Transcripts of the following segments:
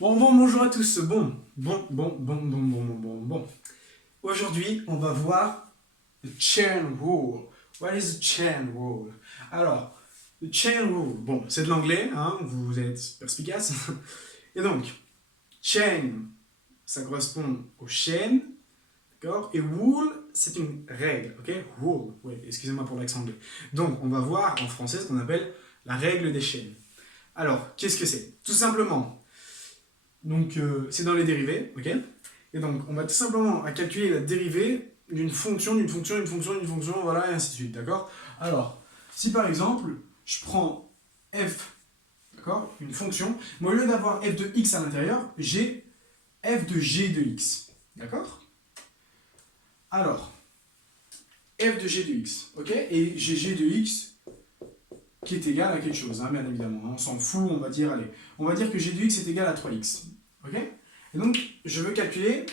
Bonjour à tous. Aujourd'hui, on va voir the chain rule. What is the chain rule? Alors, the chain rule, c'est de l'anglais, hein, vous êtes perspicace. Et donc, chain, ça correspond aux chaînes, d'accord? Et rule, c'est une règle, ok? Rule, oui, excusez-moi pour l'accent anglais. Donc, on va voir en français ce qu'on appelle la règle des chaînes. Alors, qu'est-ce que c'est? Tout simplement, donc, c'est dans les dérivés, ok? Et donc, on va tout simplement calculer la dérivée d'une fonction, voilà, et ainsi de suite, d'accord? Alors, si par exemple, je prends f, d'accord, une fonction, mais au lieu d'avoir f de x à l'intérieur, j'ai f de g de x, d'accord? Alors, f de g de x, ok? Et j'ai g de x qui est égal à quelque chose, hein, bien évidemment. On s'en fout, on va dire, allez, on va dire que g de x est égal à 3x, ok? Et donc, je veux calculer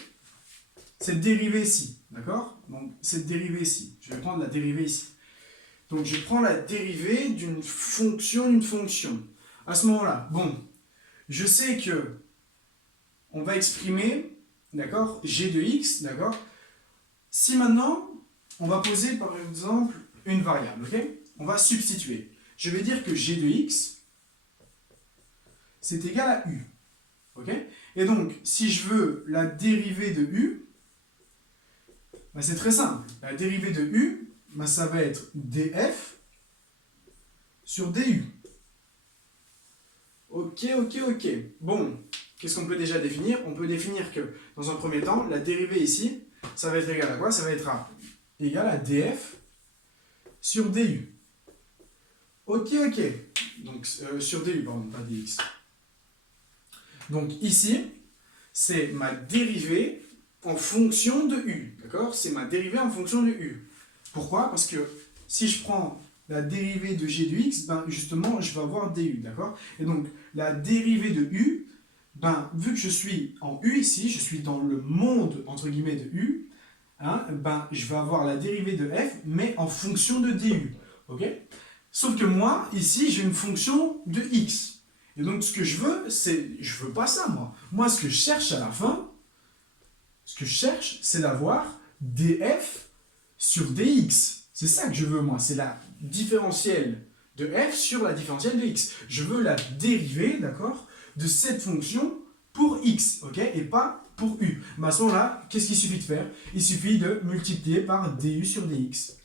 cette dérivée-ci, d'accord? Donc, cette dérivée-ci, je vais prendre la dérivée ici. Donc, je prends la dérivée d'une fonction. À ce moment-là, je sais que on va exprimer, d'accord, g de x, d'accord? Si maintenant, on va poser, par exemple, une variable, ok? On va substituer. Je vais dire que g de x, c'est égal à u, ok? Et donc, si je veux la dérivée de u, c'est très simple. La dérivée de u, ça va être df sur du. Ok. Bon, qu'est-ce qu'on peut déjà définir? On peut définir que, dans un premier temps, la dérivée ici, ça va être égal à quoi? Ça va être égal à df sur du. Ok. Donc, sur du, pardon, pas dx. Donc, ici, c'est ma dérivée en fonction de u, d'accord? C'est ma dérivée en fonction de u. Pourquoi? Parce que si je prends la dérivée de g de x, justement, je vais avoir du, d'accord? Et donc, la dérivée de u, vu que je suis en u ici, je suis dans le monde, entre guillemets, de u, hein, je vais avoir la dérivée de f, mais en fonction de du, ok? Sauf que moi, ici, j'ai une fonction de x. Et donc, ce que je veux, je veux pas ça, moi. Moi, ce que je cherche à la fin, c'est d'avoir df sur dx. C'est ça que je veux, moi. C'est la différentielle de f sur la différentielle de x. Je veux la dérivée, d'accord, de cette fonction pour x, ok, et pas pour u. À ce moment-là, qu'est-ce qu'il suffit de faire? Il suffit de multiplier par du sur dx.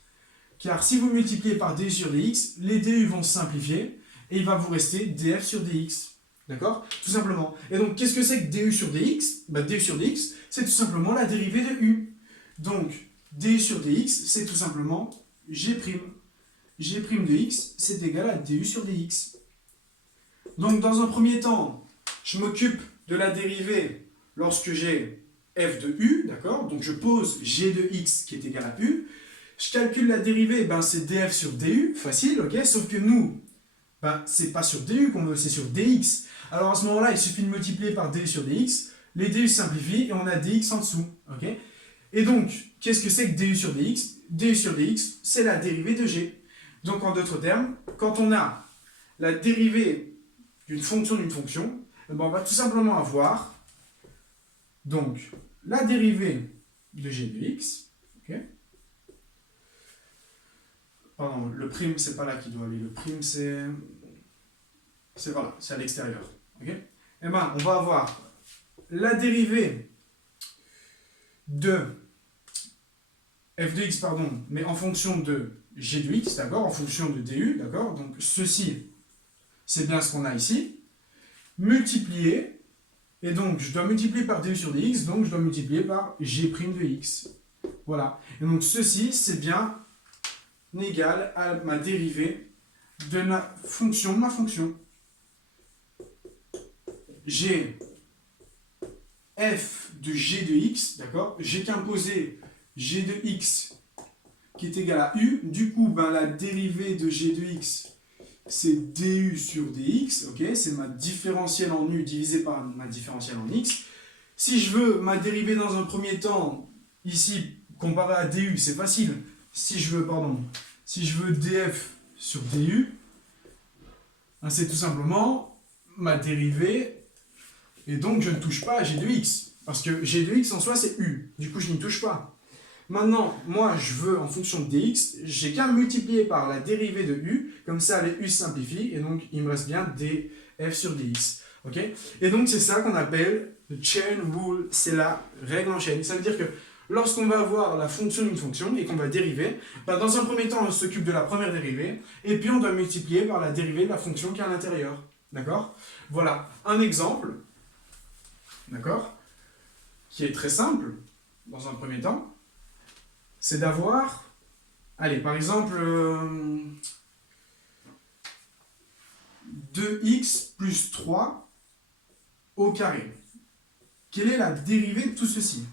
Car si vous multipliez par du sur dx, les du vont se simplifier, et il va vous rester df sur dx. D'accord? Tout simplement. Et donc, qu'est-ce que c'est que du sur dx? Du sur dx, c'est tout simplement la dérivée de u. Donc, du sur dx, c'est tout simplement g'. G' de x, c'est égal à du sur dx. Donc, dans un premier temps, je m'occupe de la dérivée lorsque j'ai f de u, d'accord? Donc, je pose g de x qui est égal à u. Je calcule la dérivée, c'est df sur du, facile, ok? Sauf que nous, c'est pas sur du qu'on veut, c'est sur dx. Alors à ce moment-là, il suffit de multiplier par du sur dx, les du simplifient et on a dx en dessous, ok? Et donc, qu'est-ce que c'est que du sur dx? Du sur dx, c'est la dérivée de g. Donc en d'autres termes, quand on a la dérivée d'une fonction, on va tout simplement avoir donc la dérivée de g de x, ok? Pardon, le prime, c'est pas là qui doit aller. Le prime, c'est voilà, c'est à l'extérieur. Okay, on va avoir la dérivée de f de x, pardon, mais en fonction de g de x, d'accord, en fonction de du, d'accord. Donc ceci, c'est bien ce qu'on a ici. Multiplié, et donc je dois multiplier par du sur dx, donc je dois multiplier par g' de x. Voilà. Et donc ceci, c'est bien égal à ma dérivée de ma fonction. J'ai f de g de x, d'accord? J'ai qu'imposer g de x qui est égal à u. Du coup, la dérivée de g de x, c'est du sur dx, ok? C'est ma différentielle en u divisée par ma différentielle en x. Si je veux ma dérivée dans un premier temps, ici, comparé à du, c'est facile. Si je veux df sur du, c'est tout simplement ma dérivée Et donc, je ne touche pas à g de x. Parce que g de x en soi, c'est u. Du coup, je n'y touche pas. Maintenant, moi, je veux, en fonction de dx, j'ai qu'à multiplier par la dérivée de u. Comme ça, les u se simplifient. Et donc, il me reste bien df sur dx. Ok? Et donc, c'est ça qu'on appelle le chain rule. C'est la règle en chaîne. Ça veut dire que lorsqu'on va avoir la fonction d'une fonction et qu'on va dériver, bah, dans un premier temps, on s'occupe de la première dérivée. Et puis, on doit multiplier par la dérivée de la fonction qui est à l'intérieur. D'accord? Voilà. Un exemple. D'accord? Qui est très simple, dans un premier temps, c'est d'avoir, allez, par exemple, 2x plus 3 au carré. Quelle est la dérivée de tout ceci?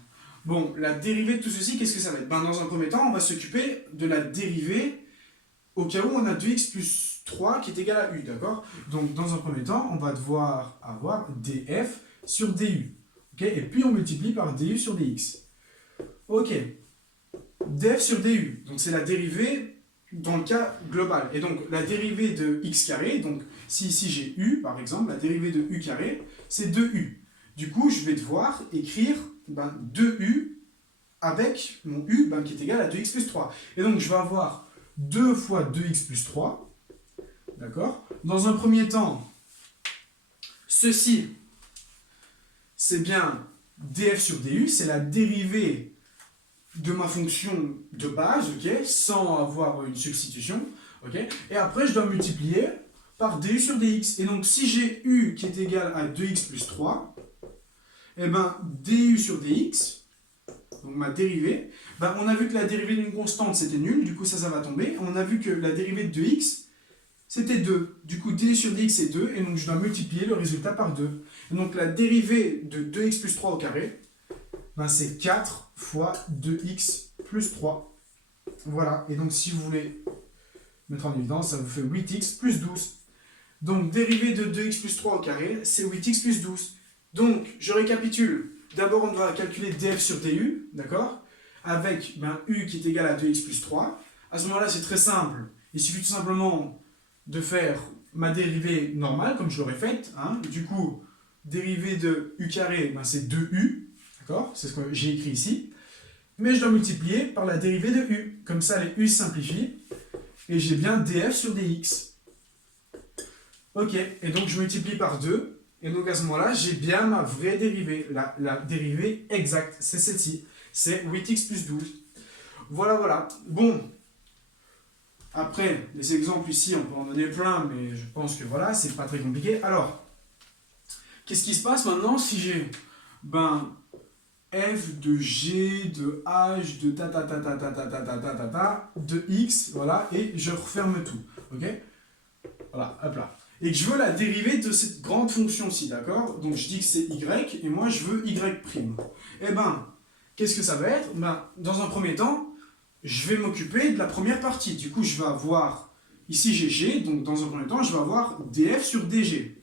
Bon, la dérivée de tout ceci, qu'est-ce que ça va être? Ben, dans un premier temps, on va s'occuper de la dérivée au cas où on a 2x plus 3 qui est égal à u, d'accord? Donc, dans un premier temps, on va devoir avoir df sur du. Okay, et puis on multiplie par du sur dx. Ok. df sur du, donc c'est la dérivée dans le cas global. Et donc la dérivée de x carré, donc si ici j'ai u par exemple, la dérivée de u carré, c'est 2u. Du coup, je vais devoir écrire 2u avec mon u qui est égal à 2x plus 3. Et donc je vais avoir 2 fois 2x plus 3. D'accord? Dans un premier temps, ceci, c'est bien df sur du, c'est la dérivée de ma fonction de base, ok, sans avoir une substitution, ok. Et après, je dois multiplier par du sur dx. Et donc, si j'ai u qui est égal à 2x plus 3, et bien, du sur dx, donc ma dérivée, ben, on a vu que la dérivée d'une constante, c'était nul, du coup, ça va tomber. On a vu que la dérivée de 2x, c'était 2. Du coup, du sur dx, c'est 2, et donc je dois multiplier le résultat par 2. Et donc, la dérivée de 2x plus 3 au carré, ben, c'est 4 fois 2x plus 3. Voilà, et donc si vous voulez mettre en évidence, ça vous fait 8x plus 12. Donc, dérivée de 2x plus 3 au carré, c'est 8x plus 12. Donc, je récapitule. D'abord, on va calculer df sur du, d'accord? Avec u qui est égal à 2x plus 3. À ce moment-là, c'est très simple. Il suffit tout simplement de faire ma dérivée normale, comme je l'aurais faite. Hein. Du coup, dérivée de u carré, c'est 2u. D'accord? C'est ce que j'ai écrit ici. Mais je dois multiplier par la dérivée de u. Comme ça, les u se simplifient. Et j'ai bien df sur dx. Ok, et donc je multiplie par 2. Et donc à ce moment-là, j'ai bien ma vraie dérivée. La dérivée exacte, c'est celle-ci. C'est 8x plus 12. Voilà, voilà. Bon. Après, les exemples ici, on peut en donner plein, mais je pense que voilà, c'est pas très compliqué. Alors, qu'est-ce qui se passe maintenant si j'ai f de g, de h, de de x, voilà, et je referme tout, ok? Voilà, hop là. Et que je veux la dérivée de cette grande fonction-ci, d'accord? Donc je dis que c'est y, et moi je veux y'. Eh ben, qu'est-ce que ça va être? Dans un premier temps, je vais m'occuper de la première partie. Du coup, je vais avoir, ici j'ai g, donc dans un premier temps, je vais avoir df sur dg.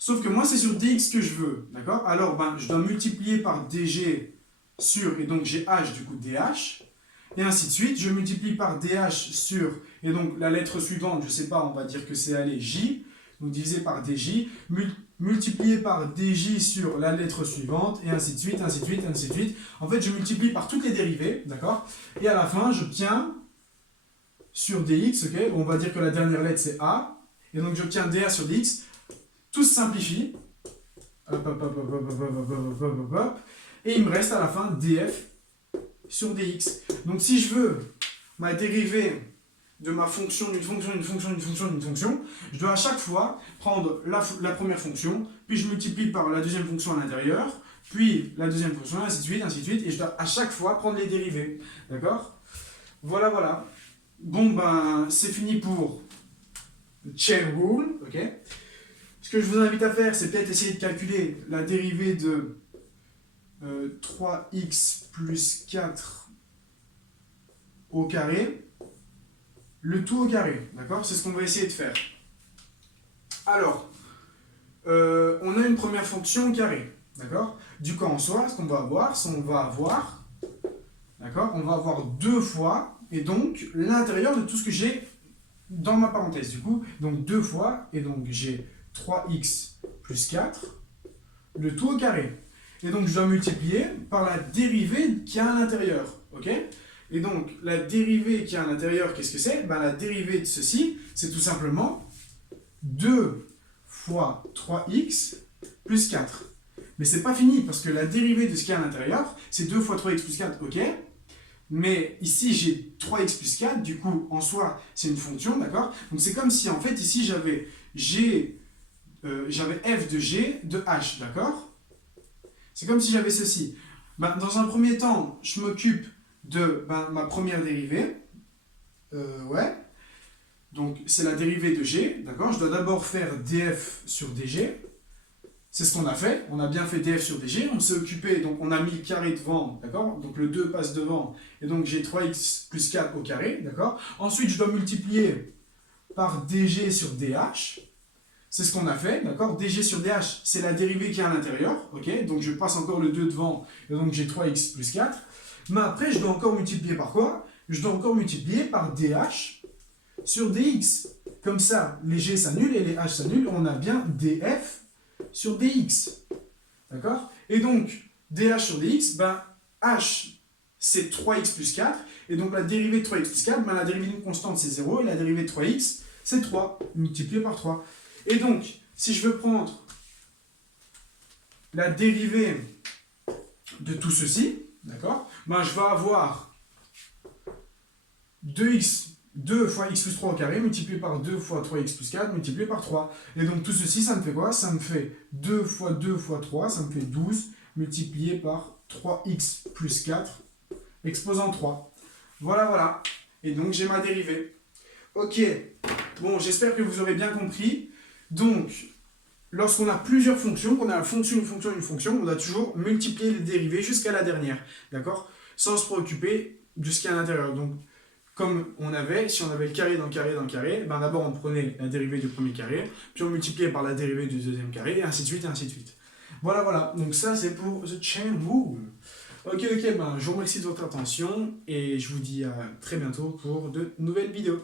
Sauf que moi, c'est sur dx que je veux, d'accord? Alors, je dois multiplier par dg sur, et donc j'ai h, du coup dh, et ainsi de suite. Je multiplie par dh sur, et donc la lettre suivante, je ne sais pas, on va dire que c'est allez, j, donc divisé par dj, multiplié par dj sur la lettre suivante, et ainsi de suite, ainsi de suite, ainsi de suite. En fait, je multiplie par toutes les dérivées, d'accord? Et à la fin, j'obtiens sur dx, ok? On va dire que la dernière lettre c'est a, et donc j'obtiens dh sur dx. Tout se simplifie. Hop, hop, hop, hop, hop, hop, hop, hop, hop, et il me reste à la fin df sur dx. Donc si je veux ma dérivée de ma fonction, d'une fonction, d'une fonction, d'une fonction, d'une fonction, je dois à chaque fois prendre la première fonction, puis je multiplie par la deuxième fonction à l'intérieur, puis la deuxième fonction, ainsi de suite, et je dois à chaque fois prendre les dérivées. D'accord? Voilà, voilà. Bon, c'est fini pour le chain rule, ok? Ce que je vous invite à faire, c'est peut-être essayer de calculer la dérivée de 3x plus 4 au carré, le tout au carré, d'accord? C'est ce qu'on va essayer de faire. Alors, on a une première fonction au carré, d'accord? Du coup, en soi, ce qu'on va avoir, c'est on va avoir 2 fois, et donc l'intérieur de tout ce que j'ai dans ma parenthèse, du coup, donc 2 fois, et donc j'ai 3x plus 4 le tout au carré. Et donc, je dois multiplier par la dérivée qu'il y a à l'intérieur. Ok? Et donc, la dérivée qu'il y a à l'intérieur, qu'est-ce que c'est? Ben, la dérivée de ceci, c'est tout simplement 2 fois 3x plus 4. Mais c'est pas fini, parce que la dérivée de ce qu'il y a à l'intérieur, c'est 2 fois 3x plus 4, ok? Mais ici, j'ai 3x plus 4, du coup, en soi, c'est une fonction, d'accord? Donc c'est comme si, en fait, ici, j'avais f de g de h, d'accord? C'est comme si j'avais ceci. Ben, dans un premier temps, je m'occupe de ma première dérivée. Ouais. Donc, c'est la dérivée de g, d'accord? Je dois d'abord faire df sur dg. C'est ce qu'on a fait. On a bien fait df sur dg. On s'est occupé, donc on a mis le carré devant, d'accord? Donc, le 2 passe devant. Et donc, j'ai 3x plus 4 au carré, d'accord? Ensuite, je dois multiplier par dg sur dh. C'est ce qu'on a fait, d'accord? dg sur dh, c'est la dérivée qui est à l'intérieur, ok? Donc, je passe encore le 2 devant. Et donc, j'ai 3x plus 4. Mais après, je dois encore multiplier par quoi? Je dois encore multiplier par dh sur dx. Comme ça, les g s'annulent et les h s'annulent. On a bien df sur dx. D'accord? Et donc, dh sur dx, ben, h, c'est 3x plus 4. Et donc, la dérivée de 3x plus 4, ben, la dérivée d'une constante, c'est 0. Et la dérivée de 3x, c'est 3, multiplié par 3. Et donc, si je veux prendre la dérivée de tout ceci, d'accord? Ben, je vais avoir 2 fois x plus 3 au carré multiplié par 2 fois 3x plus 4 multiplié par 3. Et donc tout ceci, ça me fait quoi? Ça me fait 2 fois 2 fois 3, ça me fait 12 multiplié par 3x plus 4 exposant 3. Voilà, voilà. Et donc j'ai ma dérivée. Ok. Bon, j'espère que vous aurez bien compris. Donc, lorsqu'on a plusieurs fonctions, qu'on a une fonction, on doit toujours multiplier les dérivées jusqu'à la dernière. D'accord? Sans se préoccuper de ce qu'il y a à l'intérieur. Donc, comme on avait, si on avait le carré dans le carré dans le carré, ben d'abord on prenait la dérivée du premier carré, puis on multipliait par la dérivée du deuxième carré, et ainsi de suite, et ainsi de suite. Voilà, voilà. Donc ça, c'est pour The Chain Rule. Ok, ben je vous remercie de votre attention, et je vous dis à très bientôt pour de nouvelles vidéos.